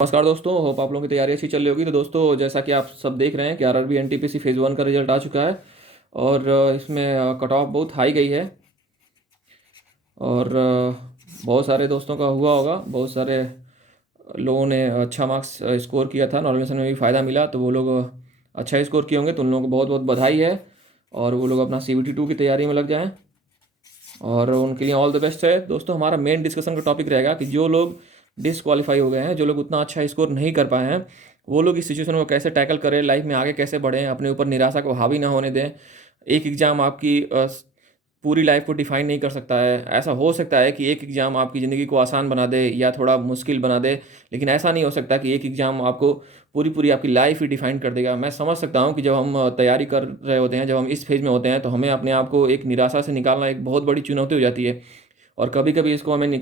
नमस्कार दोस्तों, होप आप लोगों की तैयारी अच्छी चल रही होगी। तो दोस्तों, जैसा कि आप सब देख रहे हैं कि आरआरबी एनटीपीसी फेज़ 1 का रिजल्ट आ चुका है और इसमें कट ऑफ बहुत हाई गई है और बहुत सारे दोस्तों का हुआ होगा। बहुत सारे लोगों ने अच्छा मार्क्स स्कोर किया था, नॉर्मल में भी फ़ायदा मिला, तो वो लोग अच्छा स्कोर किए होंगे, तो उन लोगों को बहुत बहुत बधाई है और वो लोग अपना CBT 2 की तैयारी में लग जाएँ और उनके लिए ऑल द बेस्ट है। दोस्तों, हमारा मेन डिस्कशन का टॉपिक रहेगा कि जो लोग डिसक्वालीफाई हो गए हैं, जो लोग उतना अच्छा स्कोर नहीं कर पाए हैं, वो लोग इस सिचुएशन को कैसे टैकल करें, लाइफ में आगे कैसे बढ़ें, अपने ऊपर निराशा को हावी ना होने दें। एक एग्ज़ाम आपकी पूरी लाइफ को डिफाइन नहीं कर सकता है। ऐसा हो सकता है कि एक एग्ज़ाम आपकी ज़िंदगी को आसान बना दे या थोड़ा मुश्किल बना दे, लेकिन ऐसा नहीं हो सकता कि एक एग्ज़ाम आपको पूरी पूरी आपकी लाइफ ही डिफाइन कर देगा। मैं समझ सकता हूँ कि जब हम तैयारी कर रहे होते हैं, जब हम इस फेज़ में होते हैं, तो हमें अपने आप को एक निराशा से निकालना एक बहुत बड़ी चुनौती हो जाती है और कभी कभी इसको हमें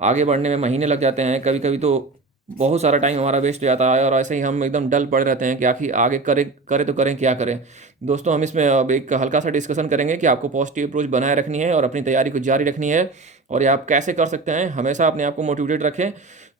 आगे बढ़ने में महीने लग जाते हैं, कभी कभी तो बहुत सारा टाइम हमारा वेस्ट हो जाता है और ऐसे ही हम एकदम डल पड़े रहते हैं कि आखिर आगे करें करें तो करें क्या करें। दोस्तों, हम इसमें अब एक हल्का सा डिस्कशन करेंगे कि आपको पॉजिटिव अप्रोच बनाए रखनी है और अपनी तैयारी को जारी रखनी है और ये आप कैसे कर सकते हैं। हमेशा अपने आप को मोटिवेट रखें।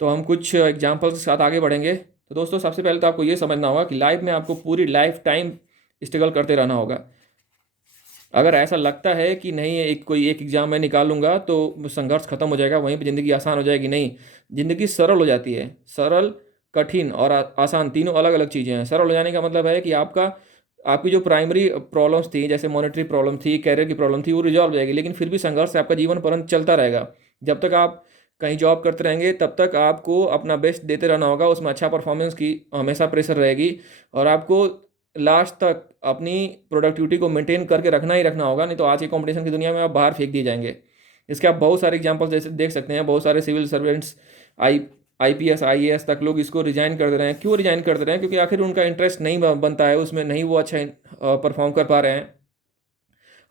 तो हम कुछ एग्जाम्पल्स के साथ आगे बढ़ेंगे। तो दोस्तों, सबसे पहले तो आपको ये समझना होगा कि लाइफ में आपको पूरी लाइफ टाइम स्ट्रगल करते रहना होगा। अगर ऐसा लगता है कि नहीं, कोई एक एग्ज़ाम मैं निकाल लूँगा तो संघर्ष खत्म हो जाएगा, वहीं पे ज़िंदगी आसान हो जाएगी, नहीं। ज़िंदगी सरल हो जाती है। सरल, कठिन और आसान तीनों अलग अलग चीज़ें हैं। सरल हो जाने का मतलब है कि आपकी जो प्राइमरी प्रॉब्लम्स थी, जैसे मॉनेटरी प्रॉब्लम थी, कैरियर की प्रॉब्लम थी, वो रिजॉल्व हो जाएगी, लेकिन फिर भी संघर्ष आपका जीवन पर्यंत चलता रहेगा। जब तक आप कहीं जॉब करते रहेंगे, तब तक आपको अपना बेस्ट देते रहना होगा, उसमें अच्छा परफॉर्मेंस की हमेशा प्रेशर रहेगी और आपको लास्ट तक अपनी प्रोडक्टिविटी को मेंटेन करके रखना ही रखना होगा, नहीं तो आज की कंपटीशन की दुनिया में आप बाहर फेंक दिए जाएंगे। इसके आप बहुत सारे एग्जांपल्स जैसे देख सकते हैं। बहुत सारे सिविल सर्वेंट्स, आई IPS IAS तक लोग इसको रिजाइन कर दे रहे हैं। क्यों रिजाइन कर दे रहे हैं? क्योंकि आखिर उनका इंटरेस्ट नहीं बनता है उसमें, नहीं वो अच्छा परफॉर्म कर पा रहे हैं।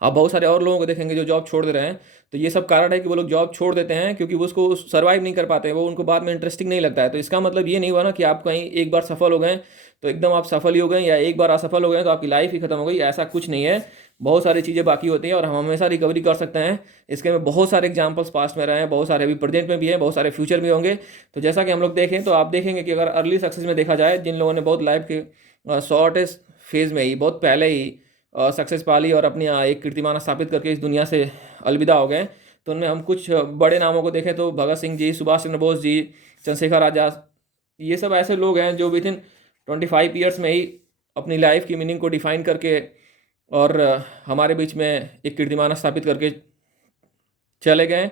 आप बहुत सारे और लोगों को देखेंगे जो जॉब छोड़ दे रहे हैं। तो ये सब कारण है कि वो लोग जॉब छोड़ देते हैं, क्योंकि वो उसको सर्वाइव नहीं कर पाते हैं, वो उनको बाद में इंटरेस्टिंग नहीं लगता है। तो इसका मतलब ये नहीं हुआ ना कि आप कहीं एक बार सफल हो गए तो एकदम आप सफल ही हो गए, या एक बार असफल हो गए तो आपकी लाइफ ही खत्म हो गई। ऐसा कुछ नहीं है। बहुत सारी चीज़ें बाकी होती हैं और हम हमेशा रिकवरी कर सकते हैं। इसके में बहुत सारे एग्जाम्पल्स पास्ट में रहे हैं, बहुत सारे अभी प्रेजेंट में भी हैं, बहुत सारे फ्यूचर में होंगे। तो जैसा कि हम लोग देखें तो आप देखेंगे कि अगर अर्ली सक्सेस में देखा जाए, जिन लोगों ने बहुत लाइफ के शॉर्टेस्ट फेज में ही, बहुत पहले ही सक्सेस पा ली और अपनी एक कीर्तिमान स्थापित करके इस दुनिया से अलविदा हो गए, तो उनमें हम कुछ बड़े नामों को देखें तो भगत सिंह जी, सुभाष चंद्र बोस जी, चंद्रशेखर आजाद, ये सब ऐसे लोग हैं जो विद इन 25 ईयर्स में ही अपनी लाइफ की मीनिंग को डिफाइन करके और हमारे बीच में एक कीर्तिमान स्थापित करके चले गए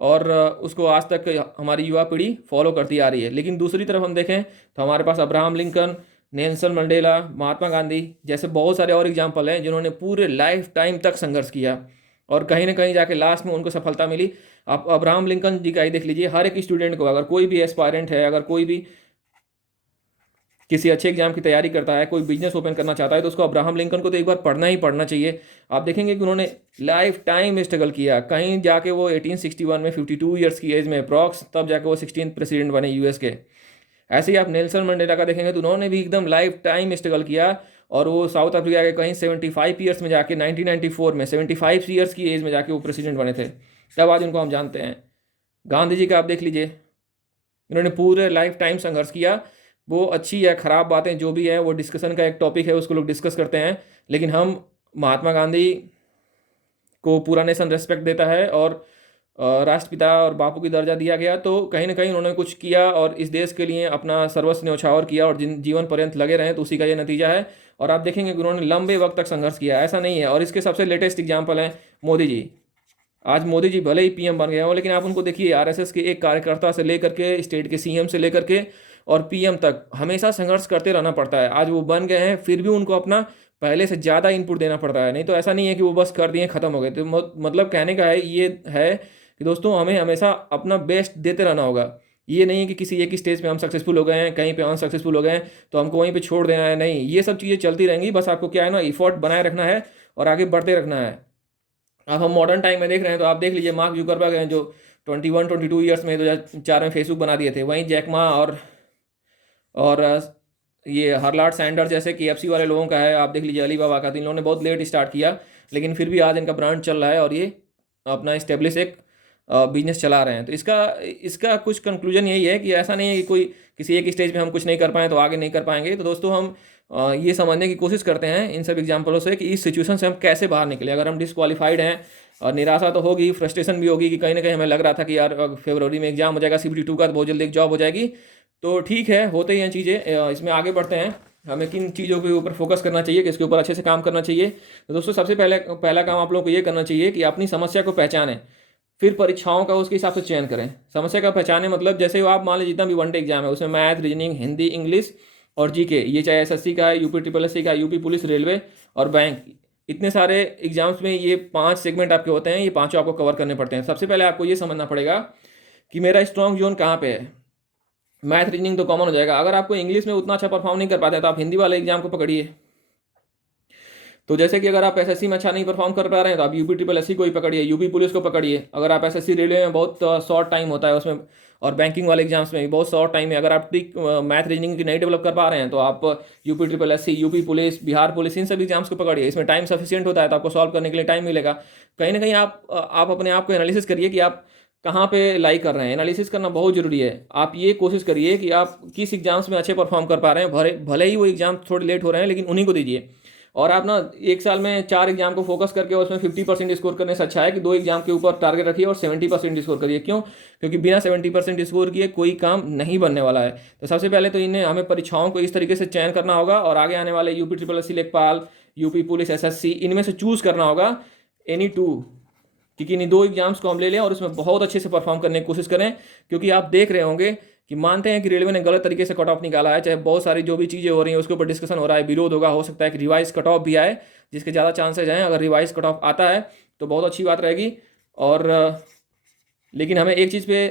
और उसको आज तक हमारी युवा पीढ़ी फॉलो करती आ रही है। लेकिन दूसरी तरफ हम देखें तो हमारे पास Abraham Lincoln, Nelson Mandela, Mahatma Gandhi जैसे बहुत सारे और एग्जाम्पल हैं जिन्होंने पूरे लाइफ टाइम तक संघर्ष किया और कहीं ना कहीं जाके लास्ट में उनको सफलता मिली। आप अब्राहम लिंकन जी का ही देख लीजिए। हर एक स्टूडेंट को, अगर कोई भी एस्पायरेंट है, अगर कोई भी किसी अच्छे एग्जाम की तैयारी करता है, कोई बिजनेस ओपन करना चाहता है, तो उसको अब्राहम लिंकन को तो एक बार पढ़ना ही पढ़ना चाहिए। आप देखेंगे कि उन्होंने लाइफ टाइम स्ट्रगल किया। कहीं जाके वो 1861 में 52 ईयर्स की एज में अप्रॉक्स, तब जाके वो 16th प्रेसिडेंट बने US के। ऐसे ही आप नेल्सन मंडेला का देखेंगे तो उन्होंने भी एकदम लाइफ टाइम स्ट्रगल किया और वो साउथ अफ्रीका के कहीं 75 ईयर्स में जाके 1994 में 75 ईयर्स की एज में जाके वो प्रेसिडेंट बने थे। तब आज उनको हम जानते हैं। गांधी जी का आप देख लीजिए, इन्होंने पूरे लाइफ टाइम संघर्ष किया। वो अच्छी या खराब बातें जो भी है वो डिस्कशन का एक टॉपिक है, उसको लोग डिस्कस करते हैं, लेकिन हम महात्मा गांधी को पूरा नेशन रेस्पेक्ट देता है और राष्ट्रपिता और बापू की दर्जा दिया गया, तो कहीं ना कहीं उन्होंने कुछ किया और इस देश के लिए अपना सर्वस्व न्यौछावर किया और जीवन पर्यंत लगे रहे, तो उसी का ये नतीजा है। और आप देखेंगे कि उन्होंने लंबे वक्त तक संघर्ष किया, ऐसा नहीं है। और इसके सबसे लेटेस्ट एग्जाम्पल हैं मोदी जी। आज मोदी जी भले ही PM बन गए हो, लेकिन आप उनको देखिए, RSS के एक कार्यकर्ता से लेकर के स्टेट के CM से लेकर के और PM तक हमेशा संघर्ष करते रहना पड़ता है। आज वो बन गए हैं, फिर भी उनको अपना पहले से ज़्यादा इनपुट देना पड़ता है। नहीं तो ऐसा नहीं है कि वो बस कर दिए ख़त्म हो गए। तो मतलब कहने का है ये है कि दोस्तों, हमें हमेशा अपना बेस्ट देते रहना होगा। ये नहीं है कि किसी एक स्टेज पे हम सक्सेसफुल हो गए हैं, कहीं पे अनसक्सेसफुल हो गए हैं तो हमको वहीं पे छोड़ देना है, नहीं। ये सब चीज़ें चलती रहेंगी, बस आपको क्या है ना, इफोर्ट बनाए रखना है और आगे बढ़ते रखना है। अब हम मॉडर्न टाइम में देख रहे हैं तो आप देख लीजिए, मार्क जुकरबर्ग हैं जो 21-22 ईयर्स में 2004 में फेसबुक बना दिए थे। वहीं जैकमा और ये हरलाट सैंडर जैसे KFC वाले लोगों का है, आप देख लीजिए अलीबाबा का। तो इन लोगों ने बहुत लेट स्टार्ट किया, लेकिन फिर भी आज इनका ब्रांड चल रहा है और ये अपना इस्टेब्लिश एक बिजनेस चला रहे हैं। तो इसका इसका कुछ कंक्लूजन यही है कि ऐसा नहीं है कि कोई किसी एक स्टेज पे हम कुछ नहीं कर पाएँ तो आगे नहीं कर पाएंगे। तो दोस्तों हम ये समझने की कोशिश करते हैं इन सब एग्जाम्पलों से कि इस सिचुएशन से हम कैसे बाहर निकले। अगर हम डिसक्वालीफाइड हैं और निराशा तो होगी, फ्रस्ट्रेशन भी होगी कि कहीं ना कहीं हमें लग रहा था कि यार फरवरी में एग्जाम हो जाएगा CBT 2 का, तो बहुत जल्दी एक जॉब हो जाएगी। तो ठीक है, होते ही हैं चीज़ें। इसमें आगे बढ़ते हैं, हमें किन चीज़ों के ऊपर फोकस करना चाहिए, किसके ऊपर अच्छे से काम करना चाहिए। तो दोस्तों सबसे पहला काम आप लोगों को ये करना चाहिए कि अपनी समस्या को पहचानें, फिर परीक्षाओं का उसके हिसाब से चयन करें। समस्या का पहचाने मतलब जैसे आप मान लीजिए जितना भी वनडे एग्जाम है उसमें मैथ, रीजनिंग, हिंदी, इंग्लिश और जीके, ये चाहे SSC का है, UP SSC का, UP पुलिस, रेलवे और बैंक, इतने सारे एग्जाम्स में ये 5 सेगमेंट आपके होते हैं, ये पांचों आपको कवर करने पड़ते हैं। सबसे पहले आपको ये समझना पड़ेगा कि मेरा स्ट्रॉन्ग जोन कहाँ पे है। मैथ रीजनिंग तो कॉमन हो जाएगा। अगर आपको इंग्लिश में उतना अच्छा परफॉर्म नहीं कर पाते तो आप हिंदी वाले एग्जाम को पकड़िए। तो जैसे कि अगर आप SSC में अच्छा नहीं परफॉर्म कर पा रहे हैं तो आप UP SSC को ही पकड़िए, UP पुलिस को पकड़िए। अगर आप SSC रेलवे में बहुत शॉर्ट टाइम होता है उसमें, और बैंकिंग वाले एग्जाम्स में भी बहुत शॉर्ट टाइम है, अगर आप ठीक मैथ रीजनिंग की नहीं डेवलप कर पा रहे हैं तो आप UP SSC, UP police, Bihar police, इन सभी एग्जाम्स को पकड़िए। इसमें टाइम सफिशियंट होता है तो आपको सॉल्व करने के लिए टाइम मिलेगा। कहीं ना कहीं आप अपने आप को एनालिसिस करिए कि आप कहाँ पे लाइक कर रहे हैं। एनालिसिस करना बहुत जरूरी है। आप ये कोशिश करिए कि आप किस एग्जाम्स में अच्छे परफॉर्म कर पा रहे हैं, भले ही वो एग्जाम थोड़े लेट हो रहे हैं लेकिन उन्हीं को दीजिए। और आप ना एक साल में 4 एग्जाम को फोकस करके उसमें 50% स्कोर करने से अच्छा है कि 2 एग्जाम के ऊपर टारगेट रखिए और 70% स्कोर करिए। क्यों? क्योंकि बिना 70% स्कोर किए कोई काम नहीं बनने वाला है। तो सबसे पहले तो इन्हें हमें परीक्षाओं को इस तरीके से चयन करना होगा और आगे आने वाले UP SSC लेखपाल, UP पुलिस, SSC, इनमें से चूज करना होगा एनी 2, क्योंकि इन 2 एग्जाम्स को हम ले लें और उसमें बहुत अच्छे से परफॉर्म करने की कोशिश करें। क्योंकि आप देख रहे होंगे कि मानते हैं कि रेलवे ने गलत तरीके से कट ऑफ निकाला है, चाहे बहुत सारी जो भी चीज़ें हो रही हैं उसके ऊपर डिस्कशन हो रहा है, विरोध होगा, हो सकता है कि रिवाइज कट ऑफ भी आए, जिसके ज़्यादा चांसेज हैं। अगर रिवाइज कट ऑफ आता है तो बहुत अच्छी बात रहेगी। और लेकिन हमें एक चीज़ पे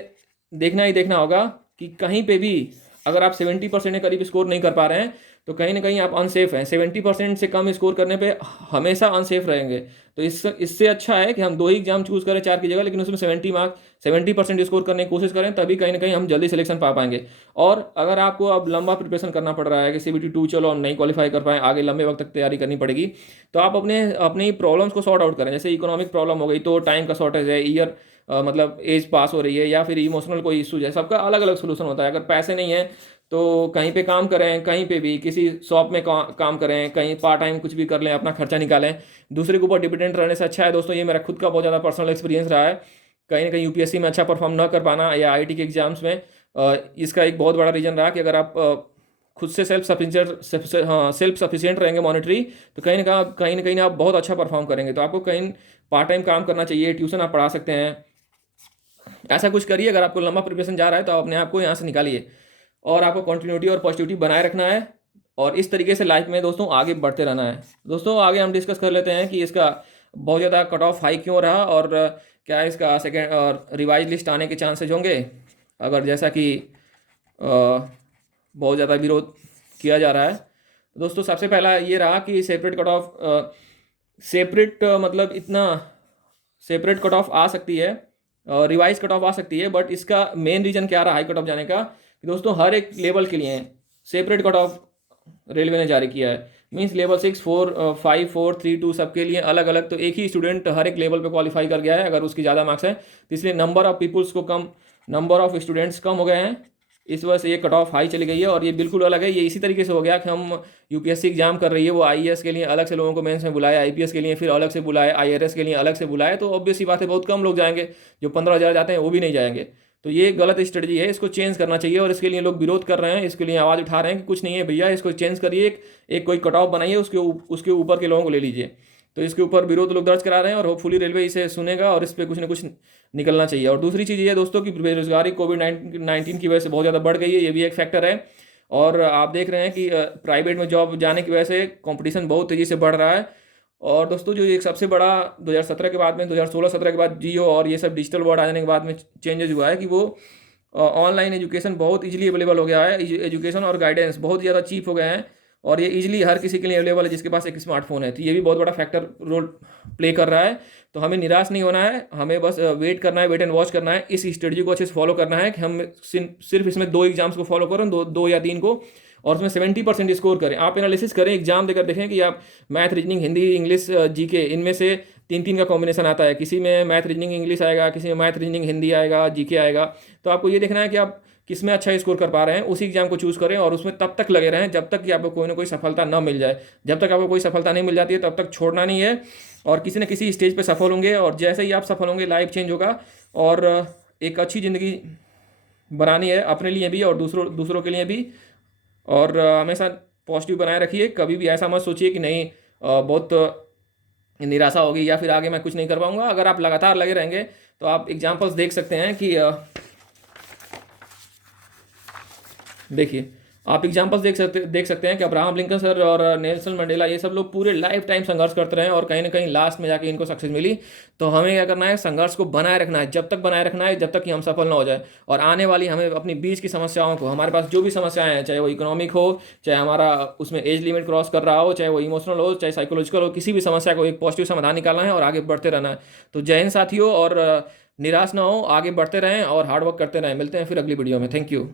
देखना ही देखना होगा कि कहीं पे भी अगर आप 70% के करीब स्कोर नहीं कर पा रहे हैं तो कहीं ना कहीं आप अनसेफ हैं। 70% से कम स्कोर करने पे हमेशा अनसेफ रहेंगे। तो इससे अच्छा है कि हम 2 ही एग्जाम चूज करें 4 की जगह, लेकिन उसमें 70% स्कोर करने की कोशिश करें, तभी कहीं ना कहीं हम जल्दी सिलेक्शन पा पाएंगे। और अगर आपको अब लंबा प्रिपरेशन करना पड़ रहा है कि CBT 2 चलो हम नहीं क्वालिफाई कर पाए, आगे लंबे वक्त तक तैयारी करनी पड़ेगी, तो आप अपनी प्रॉब्लम्स को सॉर्ट आउट करें। जैसे इकोनॉमिक प्रॉब्लम हो गई तो टाइम का शॉर्टेज है, ईयर मतलब एज पास हो रही है, या फिर इमोशनल कोई इशूज है, सबका अलग अलग सोल्यूशन होता है। अगर पैसे नहीं है तो कहीं पे काम करें, कहीं पे भी किसी शॉप में काम करें, कहीं पार्ट टाइम कुछ भी कर लें, अपना खर्चा निकालें। दूसरे के ऊपर डिपेंडेंट रहने से अच्छा है दोस्तों, ये मेरा खुद का बहुत ज़्यादा पर्सनल एक्सपीरियंस रहा है, कहीं ना कहीं UPSC में अच्छा परफॉर्म ना कर पाना या IIT के एग्जाम्स में, इसका एक बहुत बड़ा रीज़न रहा कि अगर आप खुद से सेल्फ सफिशिएंट रहेंगे मॉनिटरी, तो कहीं ना कहीं आप बहुत अच्छा परफॉर्म करेंगे। तो आपको कहीं पार्ट टाइम काम करना चाहिए, ट्यूशन आप पढ़ा सकते हैं, ऐसा कुछ करिए। अगर आपको लंबा प्रिपरेशन जा रहा है तो आप अपने आप को यहाँ से निकालिए और आपको कंटिन्यूटी और पॉजिटिविटी बनाए रखना है और इस तरीके से लाइफ में दोस्तों आगे बढ़ते रहना है। दोस्तों आगे हम डिस्कस कर लेते हैं कि इसका बहुत ज़्यादा कट ऑफ हाई क्यों रहा और क्या इसका सेकेंड और रिवाइज लिस्ट आने के चांसेज होंगे, अगर जैसा कि बहुत ज़्यादा विरोध किया जा रहा है। तो दोस्तों सबसे पहला ये रहा कि सेपरेट कट ऑफ आ सकती है, रिवाइज कट ऑफ आ सकती है, बट इसका मेन रीज़न क्या रहा हाई कट ऑफ जाने का, कि दोस्तों हर एक लेवल के लिए सेपरेट कट ऑफ रेलवे ने जारी किया है। मींस लेवल 6, 4, 5, 4, 3, 2 सबके लिए अलग अलग। तो एक ही स्टूडेंट हर एक लेवल पे क्वालिफाई कर गया है अगर उसकी ज़्यादा मार्क्स है, तो इसलिए नंबर ऑफ स्टूडेंट्स कम हो गए हैं, इस वजह से ये कट ऑफ हाई चली गई है। और ये बिल्कुल अलग है, ये इसी तरीके से हो गया कि हम UPSC एग्जाम कर रही है, वो IAS के लिए अलग से लोगों को मेंस में बुलाए, IPS के लिए फिर अलग से बुलाए, IRS के लिए अलग से बुलाए, तो ऑब्वियस सी बात है बहुत कम लोग जाएंगे, जो 15,000 जाते हैं वो भी नहीं जाएंगे। तो ये गलत स्ट्रेटजी है, इसको चेंज करना चाहिए और इसके लिए लोग विरोध कर रहे हैं, इसके लिए आवाज़ उठा रहे हैं कि कुछ नहीं है भैया, इसको चेंज करिए, एक कोई कट ऑफ बनाइए, उसके ऊपर के लोगों को ले लीजिए। तो इसके ऊपर विरोध लोग दर्ज करा रहे हैं और होपफुली रेलवे इसे सुनेगा और इस पर कुछ ना कुछ निकलना चाहिए। और दूसरी चीज़ ये है दोस्तों कि बेरोजगारी कोविड-19 की वजह से बहुत ज़्यादा बढ़ गई है, ये भी एक फैक्टर है। और आप देख रहे हैं कि प्राइवेट में जॉब जाने की वजह से कंपटीशन बहुत तेज़ी से बढ़ रहा है। और दोस्तों जो एक सबसे बड़ा 2017 के बाद में 2016-17 के बाद जियो और ये सब डिजिटल वर्ड आ जाने के बाद में चेंजेस हुआ है कि वो ऑनलाइन एजुकेशन बहुत इजीली अवेलेबल हो गया है, एजुकेशन और गाइडेंस बहुत ज़्यादा चीप हो गए हैं और ये इजीली हर किसी के लिए अवेलेबल है जिसके पास एक स्मार्टफोन है। तो ये भी बहुत बड़ा फैक्टर रोल प्ले कर रहा है। तो हमें निराश नहीं होना है, हमें बस वेट करना है, वेट एंड वॉच करना है, इस स्ट्रेटजी को अच्छे से फॉलो करना है कि हम सिर्फ इसमें 2 एग्जाम्स को फॉलो करें, दो या 3 को, और उसमें 70% स्कोर करें। आप एनालिसिस करें, एग्जाम देकर देखें कि आप math, reasoning, Hindi, English, GK, इनमें से 3-3 का कॉम्बिनेशन आता है। किसी में मैथ, रीजनिंग, इंग्लिश आएगा, किसी में मैथ, रीजनिंग, हिंदी आएगा, जीके आएगा। तो आपको ये देखना है कि आप किस में अच्छा स्कोर कर पा रहे हैं, उसी एग्जाम को चूज़ करें और उसमें तब तक लगे रहें जब तक कि आपको कोई ना कोई सफलता न मिल जाए। जब तक आपको कोई सफलता नहीं मिल जाती है तब तक छोड़ना नहीं है, और किसी न किसी स्टेज पे सफल होंगे, और जैसे ही आप सफल होंगे लाइफ चेंज होगा, और एक अच्छी ज़िंदगी बनानी है अपने लिए भी और दूसरों दूसरों के लिए भी। और हमेशा पॉजिटिव बनाए रखिए, कभी भी ऐसा मत सोचिए कि नहीं बहुत निराशा होगी या फिर आगे मैं कुछ नहीं कर पाऊंगा। अगर आप लगातार लगे रहेंगे तो आप एग्जाम्पल्स देख सकते हैं कि देखिए, आप एग्जाम्पल्स देख सकते हैं कि अब्राहम लिंकन सर और नेल्सन मंडेला, ये सब लोग पूरे लाइफ टाइम संघर्ष करते रहे और कहीं ना कहीं लास्ट में जाके इनको सक्सेस मिली। तो हमें क्या करना है, संघर्ष को बनाए रखना है, जब तक बनाए रखना है जब तक कि हम सफल ना हो जाए। और आने वाली हमें अपनी बीच की समस्याओं को, हमारे पास जो भी समस्याएं हैं, चाहे वो इकोनॉमिक हो, चाहे हमारा उसमें एज लिमिट क्रॉस कर रहा हो, चाहे वो इमोशनल हो, चाहे साइकोलॉजिकल हो, किसी भी समस्या को एक पॉजिटिव समाधान निकालना है और आगे बढ़ते रहना है। तो जय हिंद साथियों, और निराश ना हो, आगे बढ़ते रहें और हार्डवर्क करते रहें। मिलते हैं फिर अगली वीडियो में। Thank you.